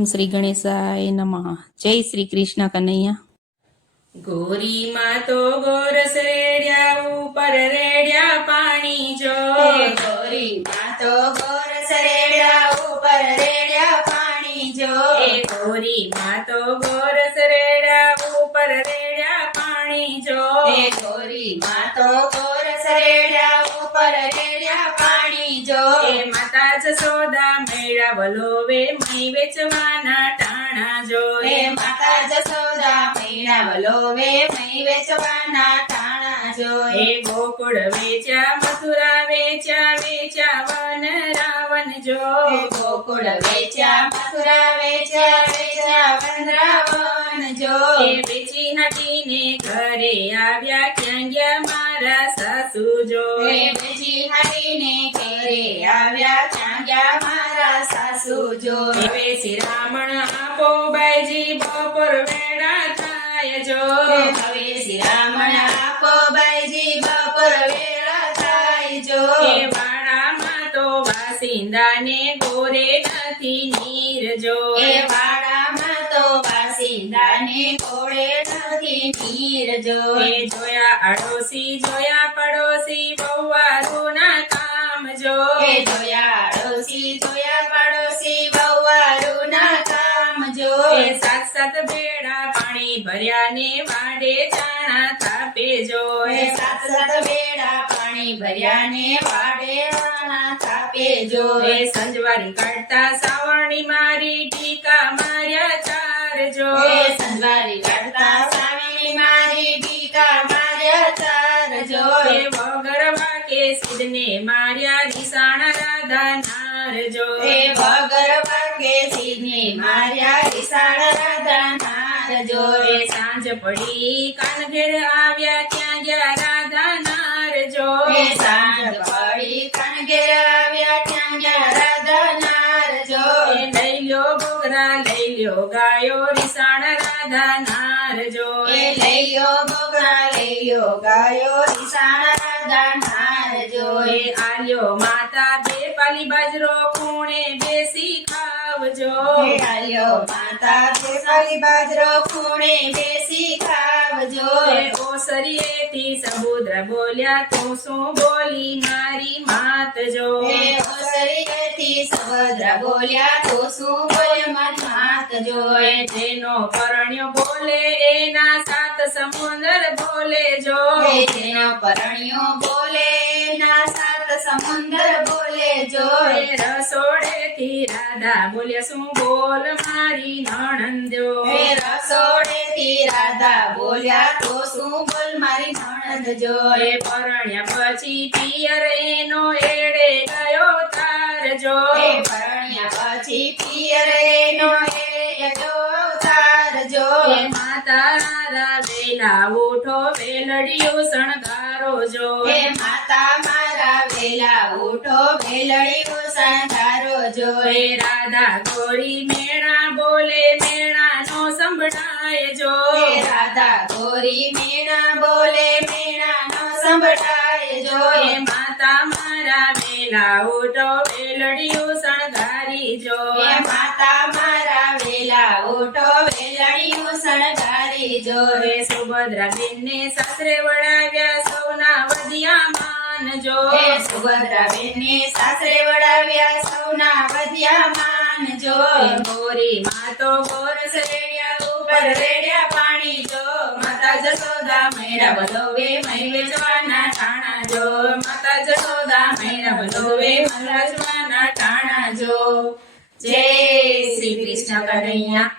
ઓમ શ્રી ગણેશાય નમઃ. જય શ્રી કૃષ્ણ કનૈયા. ગોરીમાં તો ગોરસ રેડ્યા ઉપર રેડ્યા પાણી જો. ગોરીમાં તો ગોરસ રેડ્યા ઉપર રેડ્યા પાણી જો. ગોરીમાં તો ગોરસ રેડ્યા ઉપર રેડ્યા પાણી જો. ગોરીમાં તો ગોરસ રેડ્યા ઉપર રેડ્યા પાણી જો. માતા જશોદા મેળા વલોવે મહી વેચવાના ટાણા જો. માતા જશોદા મેળા વલોવે મહી વેચવાના ટાણા જો. ગોકુળ વેચ્યા મથુરા વેચ્યા વેચ્યા વન રાવણ જો. ગોકુળ વેચ્યા મથુરા વેચ્યા વેચ્યા વન રાવણ જો. વેચી હટીને ઘરે આવ્યા ક્યાં ગયા મારા સાસુ જો. વેચી હાટીને ઘરે આવ્યા ક્યાં ગયા મારા સાસુ જો. હવે શ્રીરામણ આપો બાઈજી બપોર વેળા થાય જો. હવે શ્રીરામણ આપો બાઈજી બપોર વેળા થાય જો. વાડામાં તો વાસિંદાને ગોરે નથી નીર જો. વાડામાં તો વાસિંદાને ગોળે નથી નીર જો. જોયા આડોશી જોયા પડોશી બહુવારુના કામ જો. જોયા આડોશી જોયા પાડોશી વહુવારુના કામ જો. સાત સાત બેડા પાણી ભર્યા ને વાડે ચાણા થાપે જો. સાત સાત બેડા પાણી ભર્યા ને વાડે વાણા થાપે જો. સંજવારી કાઢતા સાવરણી મારી ટીકા માર્યા ચાર જો. સંજવારી કાઢતા સાવરણી મારી ટીકા માર્યા ચાર જો. વગર વાકે સિદ્ધને માર્યા રીસાણા રાધા નાર જો. વગર વાકે સિંહને માર્યા વિશાળ રાધા નાર જો. સાંજ પડી કાનઘેર આવ્યા ક્યાં ગયા રાધા નાર જો. સાંજ પડી કાનઘેર આવ્યા ક્યાં ગયા રાધા નાર જો. લઈ લ્યો બોગરા લઈ લ્યો ગાયો રીસાણા રાધા નાર જો. લઈયો બોગરા લઈયો ગાયો વિશાળ રાધા નાર જો. આલ્યો માતા બે પાલી બાજરો ખૂણે બેસી ખાવજો. આલ્યો માતા બેસાલી બાજરો ખૂણે બેસી ખાવજો. ઓસરીએથી સમુદ્ર બોલ્યા તું શું બોલી મારી માત જો. ઓસરીએથી સમુદ્ર બોલ્યા તો શું બોલ મારી માત જો. જેનો પરણ્યો બોલે એના સાત સમુદ્ર બોલે જો. જેનો પરણ્યો બોલે ના સાત સમુદ્ર બોલે જો. રસોડેથી રાધા બોલ્યા શું બોલ મારી નણંદો. રસોડેથી રાધા બોલ્યા તો શું બોલ મારી નણંદ જો. પરણ્યા પછી પિયર એનો એડે ગયો તાર જો. પરણ્યા પછી પિયર એનો એડે ગયો તાર જો. માતા રાધા વેલા ઉઠો વેલડિયું શણગારો જો. માતા મારા વેલા ઉઠો વેલડિયું શણગારો જો. રાધા ગોરી મેણા બોલે મેણા નો સંભળાય જો. રાધા ગોરી મેણા બોલે મેણા નો સંભળાય જો. માતા મારા વેલા ઉઠો વેલડિયું શણગારી જો. માતા મારા વેલા ઉઠો વેલડિયું શણગારી જો. સુભદ્રા બેનને સાસરે વડાવ્યા સૌના વધ્યા માન જો. સુભદ્રા બેનને સાસરે વડાવ્યા સૌના વધ્યા માન જો. ગોરી માં તો ગોરસ રેડ્યા ઉપર રેડ્યા પાણી જો. માતા જશોદા મેળા વલોવે મહી વેચવાના ટાણા જો. માતા જશોદા મેળા વલોવે મહી વેચવાના ટાણા જો. જય શ્રી કૃષ્ણ કનૈયા.